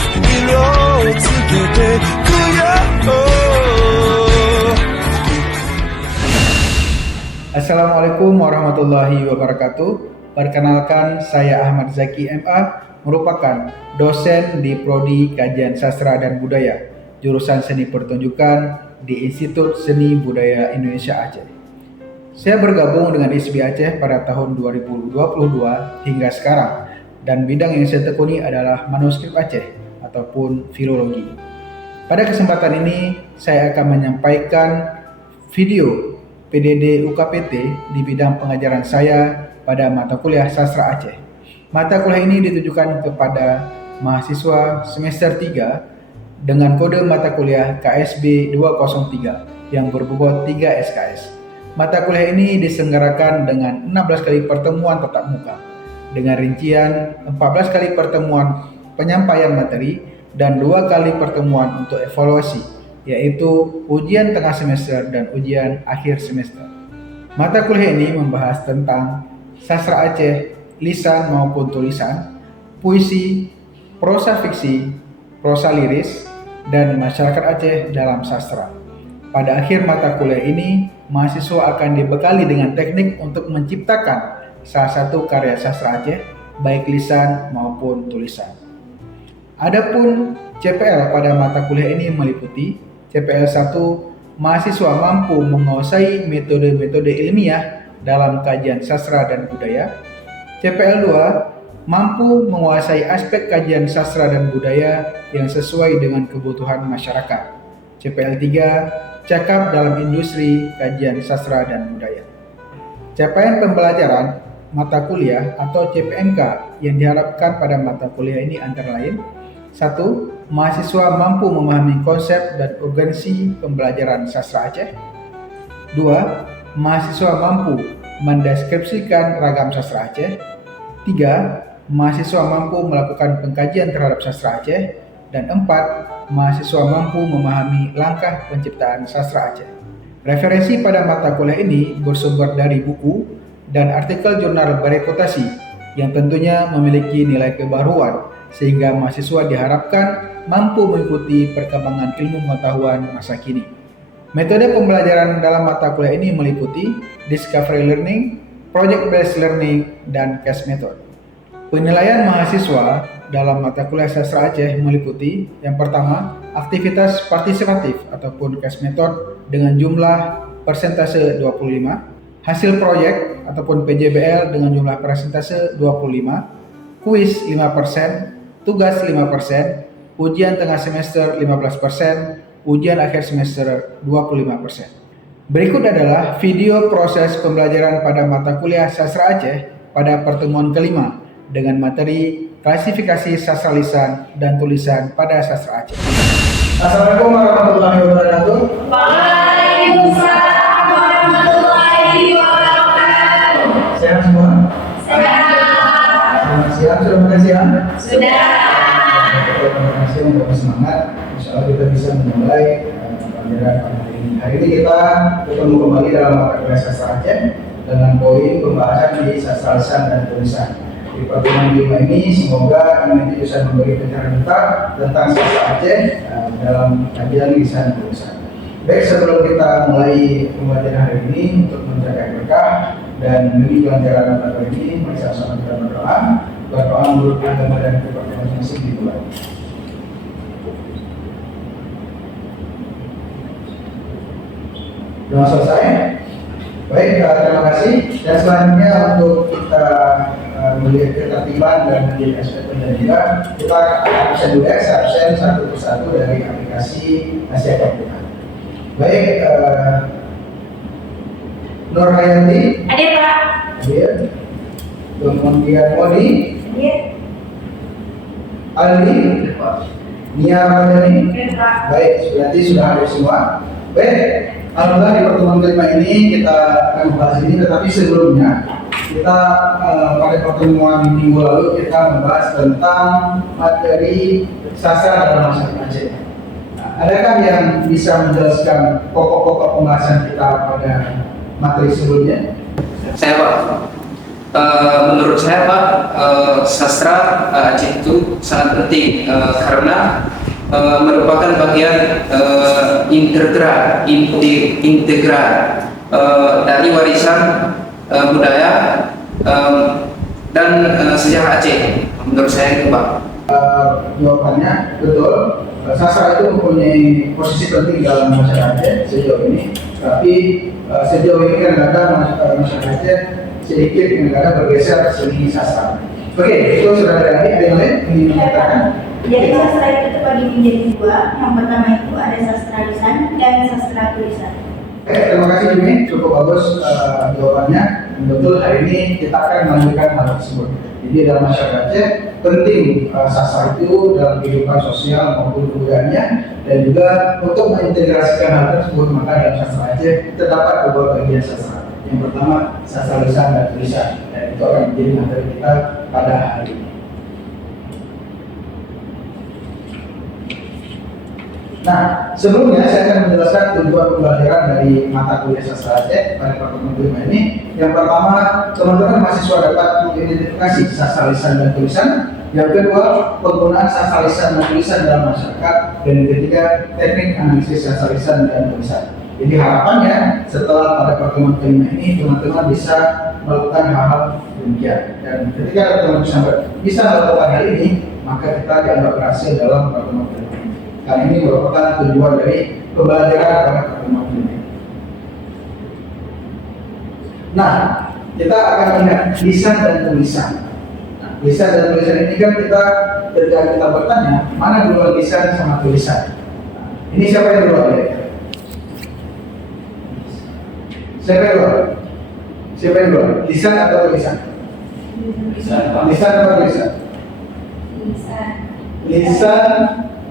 一路続けてくよ。 Assalamualaikum warahmatullahi wabarakatuh. Perkenalkan, saya Ahmad Zaki MA, merupakan dosen di Prodi Kajian Sastra dan Budaya, jurusan Seni Pertunjukan di Institut Seni Budaya Indonesia Aceh. Saya bergabung dengan ISBI Aceh pada tahun 2022 hingga sekarang, dan bidang yang saya tekuni adalah manuskrip Aceh ataupun filologi. Pada kesempatan ini, saya akan menyampaikan video PDD UKPT di bidang pengajaran saya pada mata kuliah Sastra Aceh. Mata kuliah ini ditujukan kepada mahasiswa semester 3 dengan kode mata kuliah KSB 203 yang berbobot 3 SKS. Mata kuliah ini diselenggarakan dengan 16 kali pertemuan tatap muka, dengan rincian 14 kali pertemuan penyampaian materi dan 2 kali pertemuan untuk evaluasi, yaitu ujian tengah semester dan ujian akhir semester. Mata kuliah ini membahas tentang sastra Aceh, lisan maupun tulisan, puisi, prosa fiksi, prosa liris, dan masyarakat Aceh dalam sastra. Pada akhir mata kuliah ini, mahasiswa akan dibekali dengan teknik untuk menciptakan salah satu karya sastra Aceh, baik lisan maupun tulisan. Adapun CPL pada mata kuliah ini meliputi CPL 1, mahasiswa mampu menguasai metode-metode ilmiah dalam kajian sastra dan budaya. CPL 2, mampu menguasai aspek kajian sastra dan budaya yang sesuai dengan kebutuhan masyarakat. CPL 3, cakap dalam industri kajian sastra dan budaya. Capaian pembelajaran mata kuliah atau CPMK yang diharapkan pada mata kuliah ini antara lain: 1. Mahasiswa mampu memahami konsep dan urgensi pembelajaran sastra Aceh. 2. Mahasiswa mampu mendeskripsikan ragam sastra Aceh. 3. Mahasiswa mampu melakukan pengkajian terhadap sastra Aceh. Dan 4. Mahasiswa mampu memahami langkah penciptaan sastra Aceh. Referensi pada mata kuliah ini bersumber dari buku dan artikel jurnal bereputasi yang tentunya memiliki nilai kebaruan, sehingga mahasiswa diharapkan mampu mengikuti perkembangan ilmu pengetahuan masa kini. Metode pembelajaran dalam mata kuliah ini meliputi discovery learning, project based learning, dan case method. Penilaian mahasiswa dalam mata kuliah sastra Aceh meliputi yang pertama, aktivitas partisipatif ataupun case method dengan jumlah persentase 25, hasil proyek ataupun PJBL dengan jumlah persentase 25, kuis 5%, tugas 5%, ujian tengah semester 15%, ujian akhir semester 25%. Berikut adalah video proses pembelajaran pada mata kuliah Sastra Aceh pada pertemuan kelima dengan materi klasifikasi sastra lisan dan tulisan pada Sastra Aceh. Assalamualaikum warahmatullahi wabarakatuh. Waalaikumsalam warahmatullahi wabarakatuh. Sehat semua? Sehat. Selamat siang, sudah makan siang? Sudah. Terima kasih untuk semangat. Insya Allah kita bisa memulai pembelajaran hari ini. Hari ini kita ketemu kembali dalam mata kuliah Sastra Aceh dengan poin pembahasan di sastra lisan dan tulisan. Di pertemuan kelima ini semoga ini bisa memberi pencerahan tentang sastra Aceh dalam kajian lisan dan tulisan. Baik, sebelum kita mulai pembelajaran hari ini untuk menjaga berkah dan menuju pelajaran mata kuliah ini, mari sama-sama kita berdoa menurut agama dan kepercayaan masing-masing dimulai. Sudah selesai? Baik, terima kasih. Dan selanjutnya untuk kita melihat ketertiban dan melihat aspek penjajian, kita akan bisa dulu absen satu persatu dari aplikasi Asia Computer. Baik, Nur Hayanti. Hadir, Pak. Hadir. Kemudian Modi. Hadir. Ali. Nia Ramadhani. Hadir, Pak. Baik, berarti sudah hadir semua. Baik, alhamdulillah di pertemuan kelima ini kita akan membahas ini, tetapi sebelumnya kita pada pertemuan minggu lalu kita membahas tentang materi sastra dalam masyarakat Aceh. Adakah yang bisa menjelaskan pokok-pokok pembahasan kita pada materi sebelumnya? Saya Pak. Menurut saya Pak, sastra Aceh itu sangat penting karena merupakan bagian integral dari warisan budaya dan sejarah Aceh. Menurut saya itu Pak. Jawabannya betul. Sastra itu mempunyai posisi penting dalam masyarakat Aceh sejauh ini. Tapi sejauh ini kan kadang masyarakat Aceh sedikit kadang bergeser segi sastra. Oke, itu sudah ada yang lain ingin mengatakan. Jadi sastra itu terbagi menjadi dua. Yang pertama itu ada sastra lisan dan sastra tulisan. Oke, terima kasih Jimmy, cukup bagus jawabannya. Betul, hari ini kita akan melanjutkan hal tersebut. Jadi dalam masyarakat Aceh penting sastra itu dalam kehidupan sosial maupun kebudayaannya, dan juga untuk mengintegrasikan hal tersebut maka dalam sastra Aceh terdapat dua bagian sastra. Yang pertama sastra lisan dan tulisan, dan itu akan menjadi materi kita pada hari ini. Nah, sebelumnya saya akan menjelaskan tujuan pembelajaran dari mata kuliah sastra Aceh pada pertemuan kelima ini. Yang pertama, teman-teman mahasiswa dapat mengidentifikasi sastra lisan dan tulisan. Yang kedua, penggunaan sastra lisan dan tulisan dalam masyarakat. Dan yang ketiga, teknik analisis sastra lisan dan tulisan. Jadi harapannya setelah pada pertemuan kelima ini teman-teman bisa melakukan hal-hal demikian. Dan ketika teman-teman bisa melakukan hal ini, maka kita dianggap berhasil dalam pertemuan kelima. Karena ini merupakan tujuan dari pembelajaran pada pertemuan ini. Nah, kita akan melihat lisan dan tulisan. Nah, lisan dan tulisan ini kan ketika kita bertanya, mana duluan lisan sama tulisan? Nah, ini siapa yang duluan ya? Siapa yang duluan? Siapa yang duluan? Lisan atau tulisan? Lisan atau tulisan? Lisan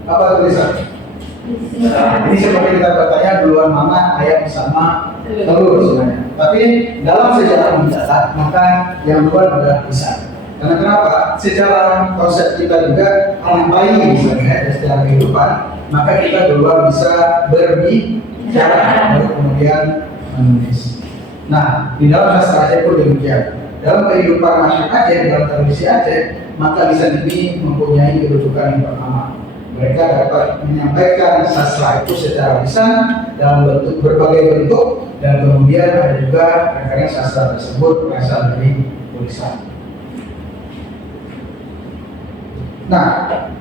apa tulisan? Ini seperti kita bertanya duluan mana ayam sama telur sebenarnya. Tapi dalam sejarah mencatat maka yang duluan adalah lisan. Karena kenapa? Secara konsep kita juga anak bayi misalnya secara kehidupan, maka kita duluan bisa berbicara baru kemudian menulis. Nah, di dalam sastra Aceh pun demikian. Dalam kehidupan masyarakat Aceh, dalam tradisi Aceh, maka lisan ini mempunyai kedudukan yang pertama. Mereka dapat menyampaikan sastra itu secara lisan dalam bentuk berbagai bentuk, dan kemudian ada juga kadang-kadang sastra tersebut berasal dari tulisan. Nah,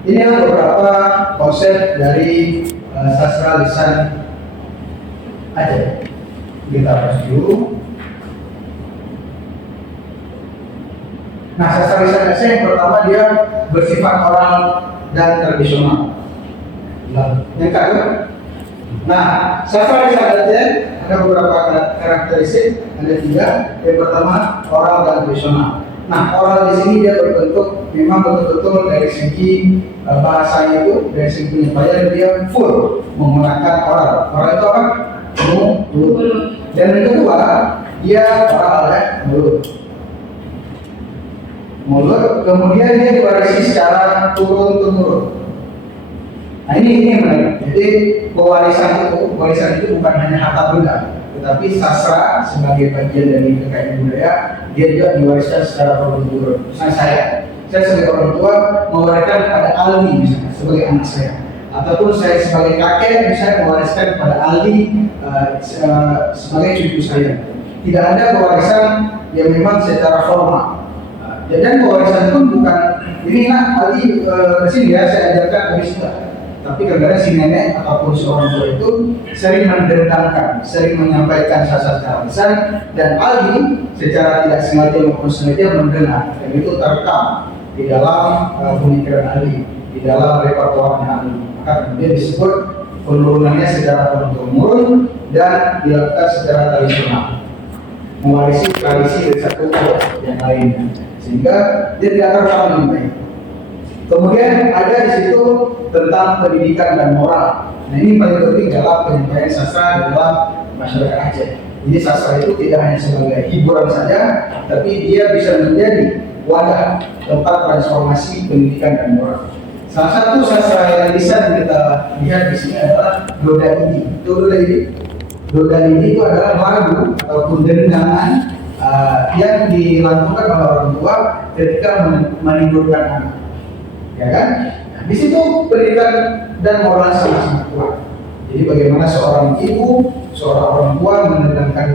inilah beberapa konsep dari sastra lisan Aceh. Kita bahas dulu. Nah, sastra lisan Aceh yang pertama dia bersifat oral dan tradisional. Yang kedua, nah sastra lisan Aceh ada beberapa karakteristik, ada tiga. Yang pertama oral dan tradisional. Nah, oral di sini dia berbentuk memang betul-betul dari segi bahasanya itu, dari segi penyampaian dia full menggunakan oral. Oral itu apa? Mulut. Dan yang kedua dia oral ya, mulut. Kemudian dia diwarisi secara turun-temurun. Nah ini yang menarik. Jadi warisan itu bukan hanya harta benda, tetapi sastra sebagai bagian dari kekayaan budaya dia juga diwariskan secara turun-temurun. Misalnya saya sebagai orang tua mewariskan kepada Aldi misalnya sebagai anak saya, ataupun saya sebagai kakek misalnya mewariskan kepada Aldi sebagai cucu saya. Tidak ada pewarisan yang memang secara formal. Dan pewarisan pun bukan ini nak Ali kesini ya saya ajarkan habis itu. Tapi kadang-kadang si nenek ataupun si orang tua itu sering mendendangkan, sering menyampaikan sastra secara lisan, dan Ali secara tidak sengaja maupun sengaja mendengar, dan itu terekam di dalam pemikiran Ali, di dalam repertoarnya Ali. Maka kemudian disebut penurunannya secara turun-temurun dan dilakukan secara tradisional, mewarisi tradisi dari satu ke yang lainnya, sehingga dia tidak terekam dengan baik. Kemudian ada di situ tentang pendidikan dan moral. Nah ini paling penting dalam penyampaian sastra dalam masyarakat Aceh. Jadi sastra itu tidak hanya sebagai hiburan saja, tapi dia bisa menjadi wadah tempat transformasi pendidikan dan moral. Salah satu sastra yang bisa kita lihat di sini adalah Doda Ini. Doda Ini itu adalah lagu ataupun dendangan yang dilakukan oleh orang tua ketika menidurkan anak, ya kan? Nah, di situ pendidikan dan moral sangat kuat. Jadi bagaimana seorang ibu, seorang orang tua mengantarkan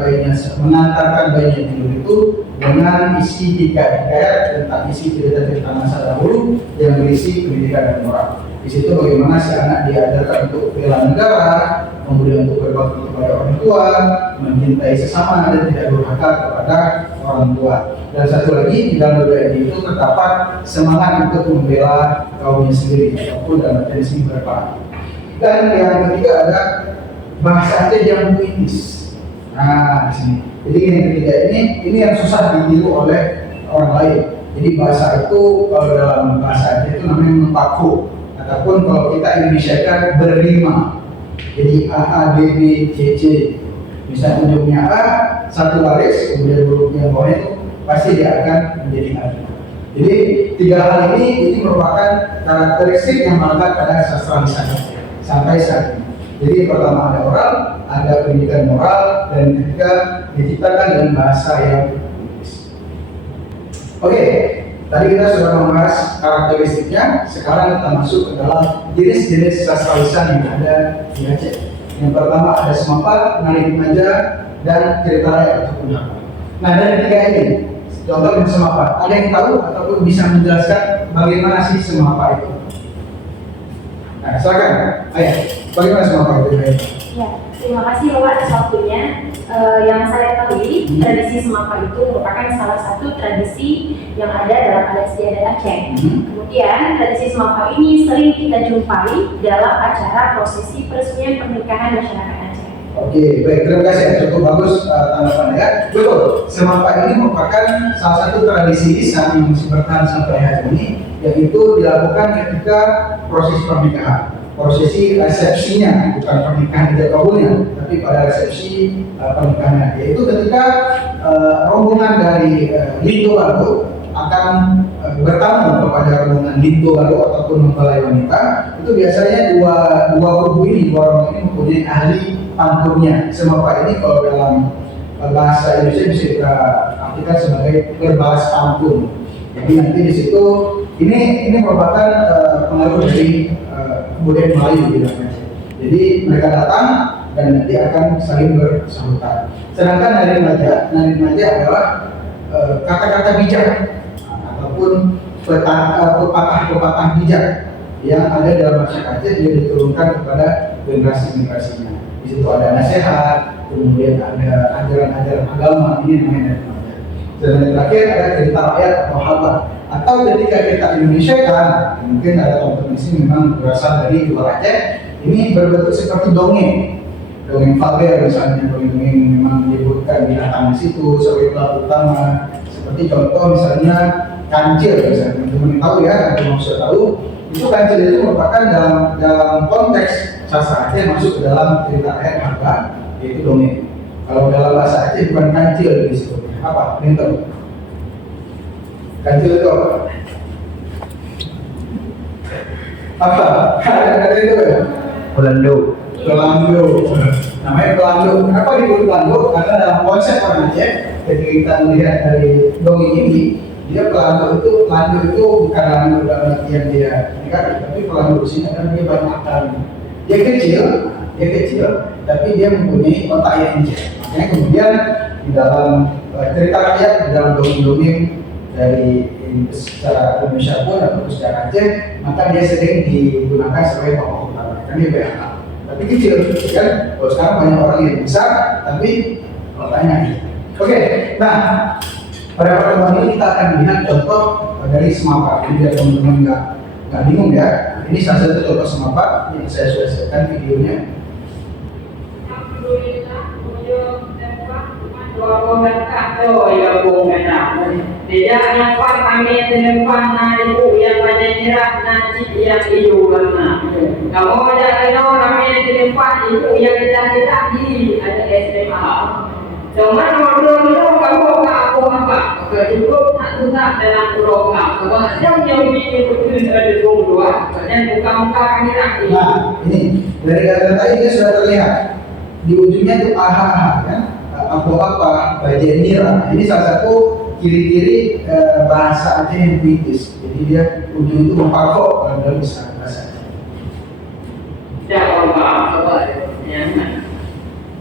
bayinya tidur itu dengan isi hikayat tentang isi cerita-cerita masa dahulu yang berisi pendidikan dan moral. Di situ bagaimana si anak diajarkan untuk bela negara, kemudian untuk berbakti kepada orang tua, mencintai sesama dan tidak durhaka kepada orang tua. Dan satu lagi di dalam budaya itu terdapat semangat untuk membela kaumnya sendiri ataupun dalam tendensi berperang. Dan yang ketiga ada bahasa Aceh yang puitis. Nah, di sini. Jadi yang ketiga ini yang susah ditiru oleh orang lain. Jadi bahasa itu kalau dalam bahasa Aceh itu namanya mempako, ataupun kalau kita Indonesiakan berlima. Jadi A A B B C C. Misalnya ujungnya A satu baris, kemudian huruf yang bawahnya itu pasti dia akan menjadi A. Jadi tiga hal ini merupakan karakteristik yang melekat pada sastra lisan sampai saat ini. Jadi pertama ada oral, ada pendidikan moral, dan ketiga diciptakan dengan bahasa yang puitis. Oke, tadi kita sudah membahas karakteristiknya. Sekarang kita masuk ke dalam jenis-jenis sastra lisan yang ada di Aceh. Yang pertama ada Semapa, Nari Remaja, dan Cerita Rakyat atau Pundak. Nah, dari tiga ini, contoh dari Semapa, ada yang tahu ataupun bisa menjelaskan bagaimana sih Semapa itu? Nah, silakan, ayah, bagaimana Semapa itu? Ya, terima kasih Bapak atas waktunya. Yang saya ketahui, tradisi Semapa itu merupakan salah satu tradisi yang ada dalam adat istiadat Aceh. Kemudian, tradisi Semapa ini sering kita jumpai dalam acara prosesi peresmian pernikahan masyarakat Aceh. Oke, baik, terima kasih. Cukup bagus tanggapannya ya. Betul, Semapa ini merupakan salah satu tradisi lisan yang masih bertahan sampai hari ini, yaitu dilakukan ketika proses pernikahan. Prosesi resepsinya, bukan pernikahan tidak kabulnya, tapi pada resepsi pernikahannya, yaitu ketika rombongan dari Lindo Baru akan bertamu kepada rombongan Lindo Baru ataupun mempelai wanita. Itu biasanya dua kubu ini, dua rombongan ini mempunyai ahli pantunnya. Semapa ini kalau dalam bahasa Indonesia bisa kita artikan sebagai berbalas pantun. Jadi nanti di situ ini merupakan pengaruh dari budaya Melayu di dalam Aceh. Jadi mereka datang dan nanti akan saling bersahutan. Sedangkan Nari Remaja adalah kata-kata bijak ataupun pepatah bijak yang ada dalam masyarakat Aceh yang diturunkan kepada generasi-generasinya. Di situ ada nasihat, kemudian ada ajaran-ajaran agama, ini namanya Nari Remaja. Dan yang terakhir ada cerita rakyat atau habar. Atau ketika kita Indonesia kan, mungkin ada teman-teman di sini memang berasal dari luar Aceh, ini berbentuk seperti dongeng vulgar misalnya, dongeng memang menyebutkan binatang di situ sebagai pelaku utama. Seperti contoh misalnya kancil, misalnya teman-teman tahu ya, teman-teman sudah tahu, itu kancil itu merupakan dalam konteks sastra Aceh masuk ke dalam cerita rakyat harga, yaitu dongeng. Kalau dalam bahasa Aceh bukan kancil disebutnya, apa? Benteng. Kancil itu apa? Apa? Ada itu ya? Pelando. Namanya pelando. Kenapa disebut pelando? Karena dalam konsep orang Aceh, ketika kita melihat dari dongeng ini, dia pelando itu bukan pelando dalam artian dia negatif, tapi pelando di sini kan dia banyak akal. Dia kecil, tapi dia mempunyai otak yang bijak. Makanya kemudian di dalam cerita rakyat, di dalam dongeng-dongeng dari secara Indonesia pun atau secara Aceh, maka dia sering digunakan sebagai tokoh utama. Kan dia banyak, tapi kecil, kan? Kalau sekarang banyak orang yang besar, tapi otaknya kecil. Oke, nah pada pertemuan ini kita akan lihat contoh dari Semapa. Jadi biar teman-teman nggak bingung ya. Ini salah satu contoh Semapa yang saya sudah siapkan videonya. Tidak nyapat kami tenempan nadi ku yang banyak nyerah nanti yang iu lana. Kamu ada kena kami tenempan ibu yang kita di ada SMA. Cuma nomor kamu aku apa? Cukup tak susah dalam program. Kalau yang ini betul ada dua dan buka kami lagi. Nah ini dari kata tadi dia sudah terlihat di ujungnya itu aha kan. Abu apa, Bajen Nira. Ini salah satu ciri-ciri bahasa Aceh yang puitis. Jadi dia ujung itu mempakok dalam bahasa Aceh. Ya Allah, ya.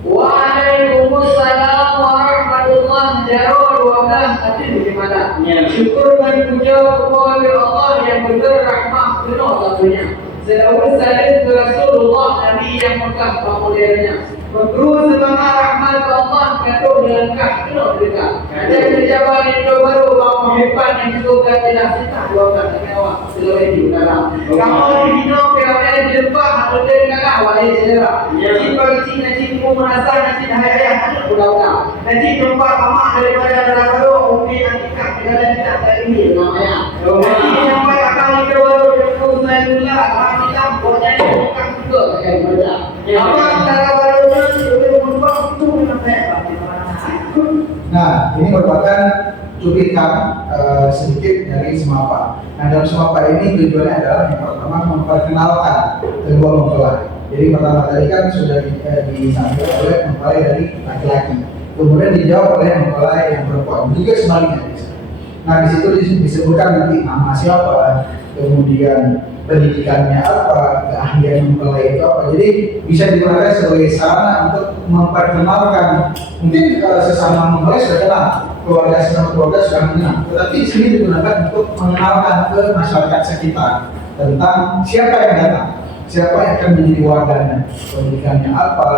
Waalaikumsalam warahmatullahi wabarakatuh. Gimana? Syukur dan puja kepada Allah yang berrahmat penuh tentunya. Selawat salam ke Rasulullah Nabi yang Mekah pemudanya. Berguru semangat rahmat Allah katuh lengkap penuh dekat. Dan terjawab itu baru kamu hebat yang juga tidak sitah dua kata mewah. Selawat itu dalam. Kamu dihina kerana jumpa atau dengar wahai saudara. Nasi pagi nasi merasa nasi dahaya udah. Nasi jumpa mama daripada dalam baru mungkin nanti kita tidak ini namanya. Nasi sampai akan kita baru jumpa saya alhamdulillah boleh bukan juga kayak baca. Apa dalam baru itu berubah itu sampai Nah, ini merupakan cuplikan sedikit dari Semapa. Nah, dalam Semapa ini tujuannya adalah yang pertama memperkenalkan kedua mempelai. Jadi pertama tadi kan sudah disampaikan oleh mempelai dari laki-laki, kemudian dijawab oleh mempelai yang perempuan, juga sebaliknya. Nah, di situ disebutkan nanti nama siapa, kemudian pendidikannya apa, keahlian mempelai itu apa. Jadi bisa digunakan sebagai sarana untuk memperkenalkan. Mungkin sesama mempelai sudah kenal, keluarga sudah mengenal, tetapi di sini digunakan untuk mengenalkan ke masyarakat sekitar tentang siapa yang datang, siapa yang akan menjadi warganya, pendidikannya apa,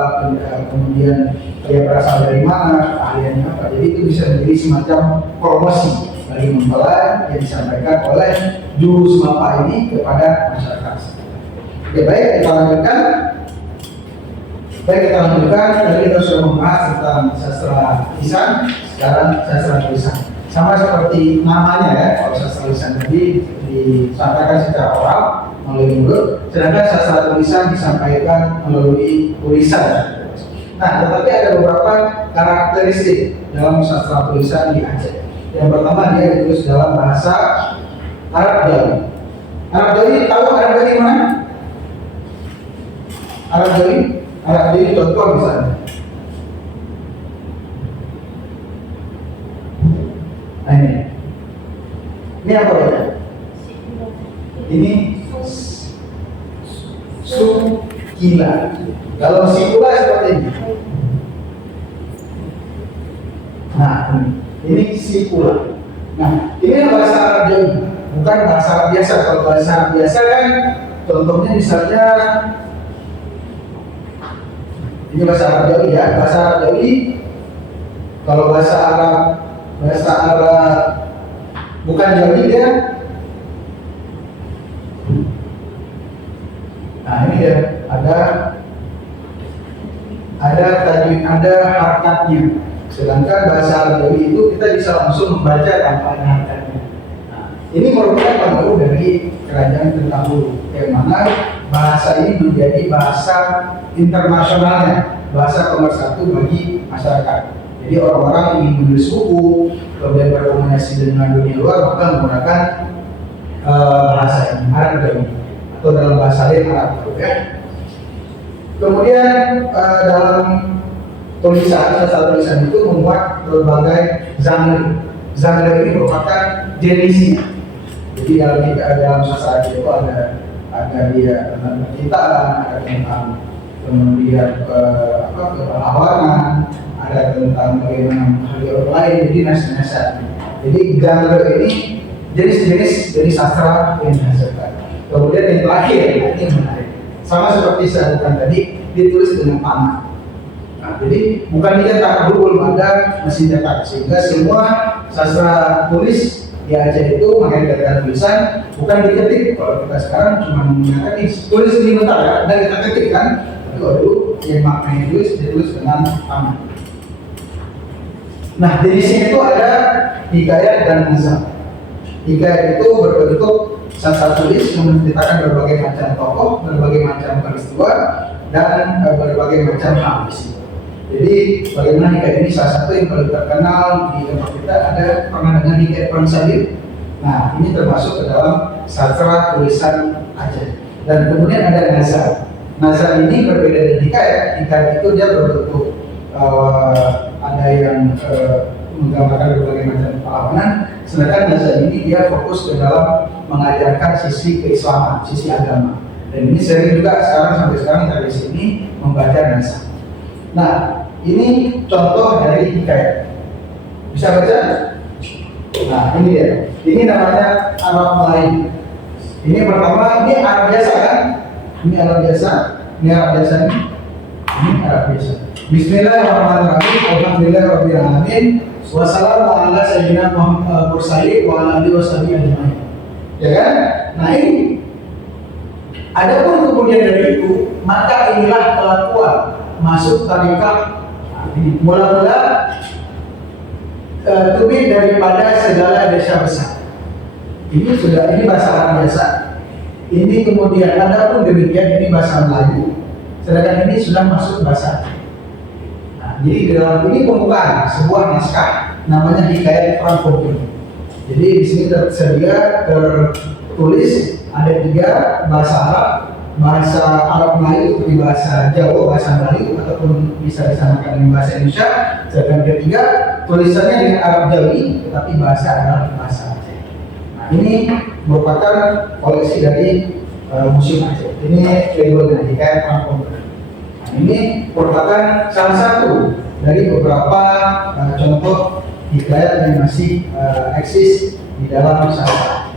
kemudian dia berasal dari mana, keahliannya apa. Jadi itu bisa menjadi semacam promosi bagi mempelai yang disampaikan oleh juru Semapa ini kepada masyarakat. Oke, baik kita lanjutkan. Tadi kita sudah membahas tentang sastra lisan, sekarang sastra tulisan. Sama seperti namanya ya, kalau sastra lisan tadi disampaikan secara oral melalui mulut, sedangkan sastra tulisan disampaikan melalui tulisan. Nah, tetapi ada beberapa karakteristik dalam sastra tulisan di Aceh. Yang pertama, dia ditulis dalam bahasa Arab Jawi. Arab Jawi, tahu Arab Jawi mana? Arab Jawi contoh misalnya. Nah ini apa ya? Ini sukila. Kalau sikula seperti ini. Nah ini sikula. Nah ini bahasa Arab Jawi, bukan bahasa Arab biasa. Kalau bahasa Arab biasa kan contohnya misalnya ini bahasa Arab Jawi ya. Bahasa Arab Jawi, kalau bahasa Arab bukan Jawi dia. Nah ini dia ada tajwid, ada harokatnya. Sedangkan bahasa Arab Jawi itu kita bisa langsung membaca tanpa ada harokatnya. Nah, ini merupakan pengaruh dari kerajaan terdahulu, yang mana bahasa ini menjadi bahasa internasionalnya, bahasa pemersatu bagi masyarakat. Jadi orang-orang ingin menulis buku, kemudian berkomunikasi dengan dunia luar, maka menggunakan bahasa ini, Arab Jawi, atau dalam bahasa lain Arab, ya. Kemudian dalam sastra tulisan itu membuat berbagai genre. Genre ini merupakan jenisnya. Jadi dalam sastra itu ada dia tentang percintaan, ada tentang kemudian kepahlawanan, ada tentang bagaimana menghadapi orang lain, jadi nasihat. Jadi genre ini jenis-jenis dari sastra yang dihasilkan. Kemudian yang terakhir, ini menarik. Sama seperti saya sebutkan tadi, ditulis dengan panah. Nah, jadi bukan dicetak dulu, belum ada mesin cetak, sehingga semua sastra tulis di Aceh itu makanya dikatakan tulisan, bukan diketik. Kalau kita sekarang cuma menggunakan tulis ini bentar ya, dan kita ketik kan. Tapi kalau dulu yang maknanya ditulis dengan panah. Nah, jenisnya itu ada hikayat dan nazam. Hikayat itu berbentuk sastra tulis yang menceritakan berbagai macam tokoh, berbagai macam peristiwa, dan berbagai macam hal. Jadi bagaimana hikayat ini salah satu yang paling terkenal di tempat kita ada pernah dengan hikayat Perang Salib. Nah, ini termasuk ke dalam sastra tulisan Aceh. Dan kemudian ada nazam. Nazam ini berbeda dari hikayat. Hikayat itu dia berbentuk ada yang menggambarkan berbagai macam perlawanan, sedangkan nazar ini dia fokus ke dalam mengajarkan sisi keislaman, sisi agama. Dan ini sering juga sampai sekarang tradisi ini membaca nazar. Nah, ini contoh dari hikayat. Bisa baca? Nah, ini dia. Ini namanya Arab Melayu. Ini pertama, ini Arab biasa kan? Ini Arab biasa. Ini Arab biasa ini. Ini Arab biasa. Bismillahirrahmanirrahim. Alhamdulillahirrahmanirrahim. Wassalamu ala sayyidina Muhammad mursalin wa ala alihi washabihi ajmain. Ya kan? Nah, ini. Adapun kemudian dari itu, maka inilah kelakuan masuk tarekat. Mula-mula tubik daripada segala desa besar. Ini bahasa Arab biasa. Ini kemudian adapun demikian ini bahasa Melayu. Sedangkan ini sudah masuk bahasa. Nah, jadi di dalam ini pembukaan sebuah naskah namanya Hikayat Perang Pohon. Jadi di sini tertulis ada 3 bahasa Arab, bahasa Arab Melayu seperti bahasa Jawa, bahasa Melayu ataupun bisa disamakan dengan bahasa Indonesia. Sedangkan ketiga tulisannya dengan Arab Jawi, tetapi bahasa adalah bahasa Aceh. Nah, ini merupakan koleksi dari Museum Aceh. Ini labelnya Hikayat Perang Pohon. Nah, ini merupakan salah satu dari beberapa contoh hikayat yang masih eksis di dalam sastra.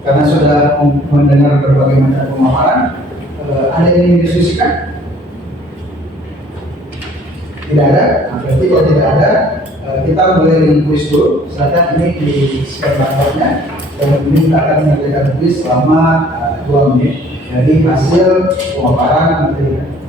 Karena sudah mendengar berbagai macam pemaparan, ada yang ingin didiskusikan? Tidak ada? Berarti kalau tidak ada, kita boleh kuis dulu. Silakan ini di scan barcode-nya, dan ini kita akan mengerjakan kuis selama 2 menit. Jadi hasil pemaparan materi.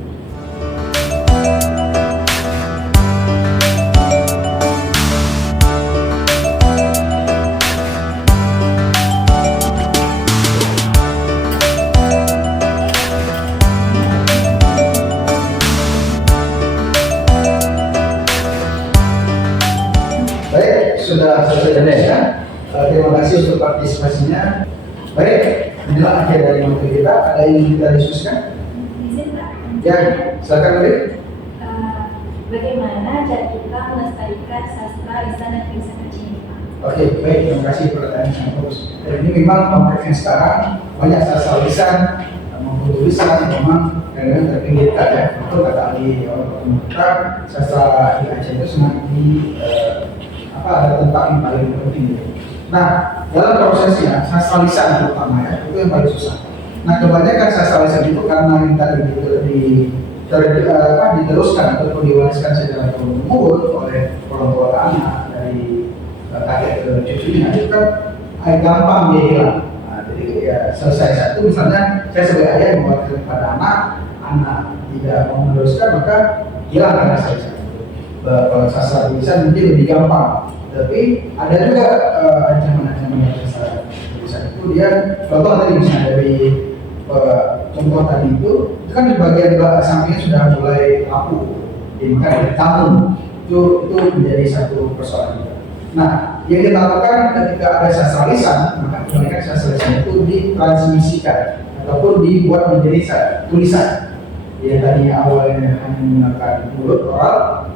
Sudah selesai ya. Terima kasih untuk partisipasinya. Baik, inilah akhir dari materi kita. Ada yang kita diskusikan? Izin Pak. Ya, silakan Beri. Bagaimana cara kita melestarikan sastra lisan dan tulisan Aceh ini, Pak? Oke, baik, terima kasih pertanyaan yang bagus. Dan ini memang konteksnya sekarang banyak sastra lisan maupun tulisan memang kadang-kadang terpinggirkan ya. Itu kata ahli kita sastra di Aceh itu semakin ada tempat yang paling penting. Nah, dalam prosesnya sastra lisan terutama ya, itu yang paling susah. Nah, kebanyakan sastra lisan itu karena yang tadi diteruskan ataupun diwariskan secara turun-temurun oleh orang tua ke anak dari kakek ke cucunya, itu kan gampang dia hilang. Nah, jadi ya selesai satu, misalnya saya sebagai ayah mewariskan kepada anak tidak mau meneruskan, maka hilang karena saya. Kalau sastra tulisan mungkin lebih gampang, tapi ada juga ancaman-ancaman dari sastra tulisan itu. Dia contoh tadi misalnya dari contoh tadi itu kan di bagian sampingnya sudah mulai rapuh, maka dari tamu itu menjadi satu persoalan juga. Nah, yang kita lakukan ketika ada sastra lisan, maka kebanyakan sastra lisan itu ditransmisikan ataupun dibuat menjadi tulisan. Yang tadinya awalnya hanya menggunakan mulut oral,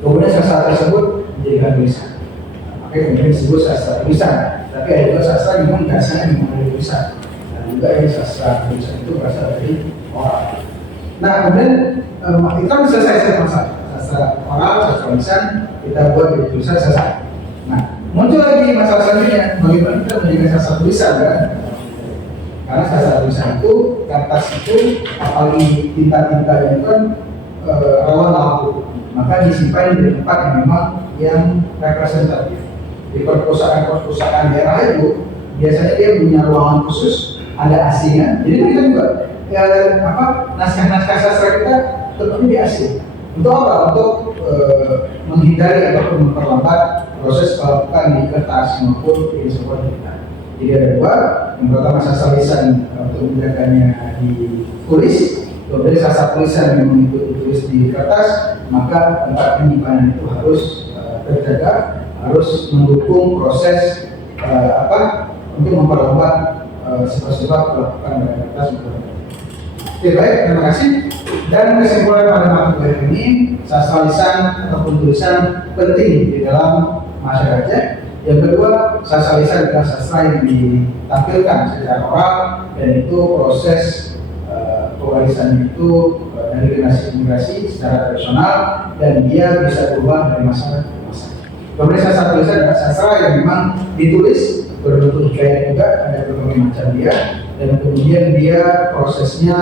kemudian sastra tersebut menjadikan tulisan. Makanya kemudian disebut sastra tulisan. Tapi ada juga sastra yang dasarnya memang dari tulisan. Dan juga yang sastra tulisan itu berasal dari oral. Nah, kemudian itu kan selesai satu masalah. Sastra oral, sastra tulisan kita buat jadi tulisan selesai. Nah, muncul lagi masalah selanjutnya, bagaimana kita menjadikan sastra tulisan kan? Karena sastra tulisan itu kertas itu apalagi tinta-tintanya itu kan rawan lampu. Maka disimpan di tempat yang memang yang representatif. Di perpustakaan daerah itu biasanya dia punya ruangan khusus, ada AC-nya. Jadi kita juga naskah-naskah sastra kita tetapnya di AC. Untuk apa? Untuk menghindari ataupun memperlambat proses pelapukan di kertas maupun di sebuah kita. Jadi ada 2, yang pertama sastra lisan untuk menjaganya ditulis. Kemudian sastra tulisan yang ditulis di kertas, maka tempat penyimpanan itu harus terjaga, harus mendukung proses untuk memperlambat sebab-sebab pelapukan pada kertas. Oke, baik, terima kasih. Dan kesimpulan pada mata kuliah ini, sastra lisan ataupun tulisan penting di dalam masyarakat Aceh. Yang kedua, sastra lisan adalah sastra yang ditampilkan secara oral, dan itu proses pewarisan itu dari generasi ke generasi secara tradisional, dan dia bisa berubah dari masa ke masa. Kemudian sastra tulisan adalah sastra yang memang ditulis berbentuk hikayat juga, ada berbagai macam dia, dan kemudian dia prosesnya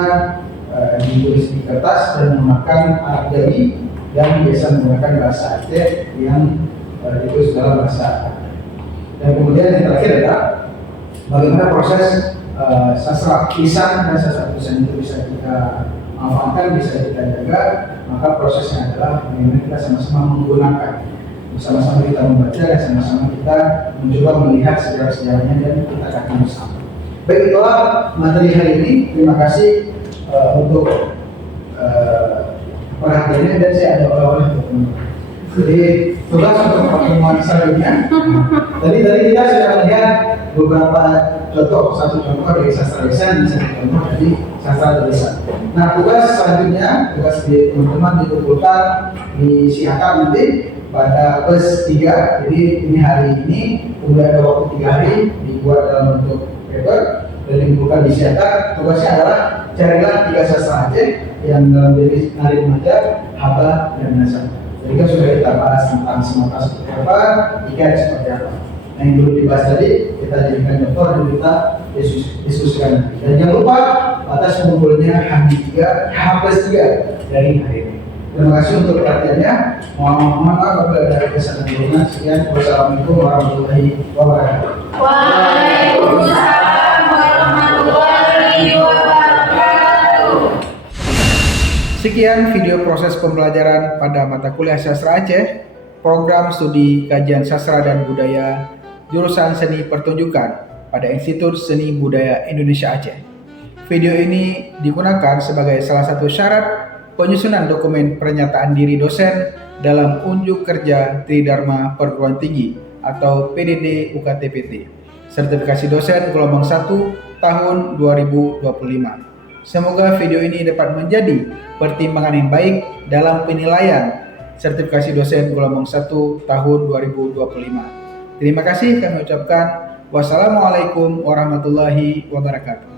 ditulis di kertas dan menggunakan alat jari, dan biasa menggunakan bahasa Aceh yang ditulis dalam bahasa Aceh. Dan kemudian yang terakhir adalah bagaimana proses sastra lisan dan sastra tulisan itu bisa kita manfaatkan, bisa kita jaga. Maka prosesnya adalah bagaimana kita sama-sama menggunakan, sama-sama kita membaca, dan sama-sama kita mencoba melihat sejarah-sejarahnya dan kita kaji bersama. Baik, itulah materi hari ini. Terima kasih untuk perhatiannya, dan saya ada oleh-oleh untuk teman-teman. Jadi tugas untuk pertemuan selanjutnya. Tadi kita sudah melihat beberapa contoh, satu contoh dari sastra lisan dan satu contoh dari sastra tulisan. Nah, tugas selanjutnya, tugas di teman-teman dikumpulkan, disiapkan nanti pada plus 3. Jadi ini hari ini udah ada waktu 3 hari dibuat dalam bentuk paper dan dikumpulkan disiapkan. Tugasnya adalah carilah 3 sastra Aceh yang dalam diri Nari Maja, Haba, dan Nasab. Jadi kan sudah kita bahas tentang semata seperti apa, ikat seperti apa. Nah, yang belum dibahas tadi kita jadikan contoh dan kita diskusikan. Dan jangan lupa batas mengumpulnya H+3 dari hari ini. Terima kasih untuk perhatiannya. Mohon maaf apabila ada kesalahan kekurangan. Sekian. Wassalamualaikum warahmatullahi wabarakatuh. Waalaikumsalam warahmatullahi wabarakatuh. Sekian video proses pembelajaran pada mata kuliah Sastra Aceh, program studi kajian sastra dan budaya, jurusan seni pertunjukan pada Institut Seni Budaya Indonesia Aceh. Video ini digunakan sebagai salah satu syarat penyusunan dokumen pernyataan diri dosen dalam unjuk kerja Tridharma Perguruan Tinggi atau PDD UKT-PT, sertifikasi dosen gelombang 1 tahun 2025. Semoga video ini dapat menjadi pertimbangan yang baik dalam penilaian sertifikasi dosen gelombang 1 tahun 2025. Terima kasih kami ucapkan. Wassalamualaikum warahmatullahi wabarakatuh.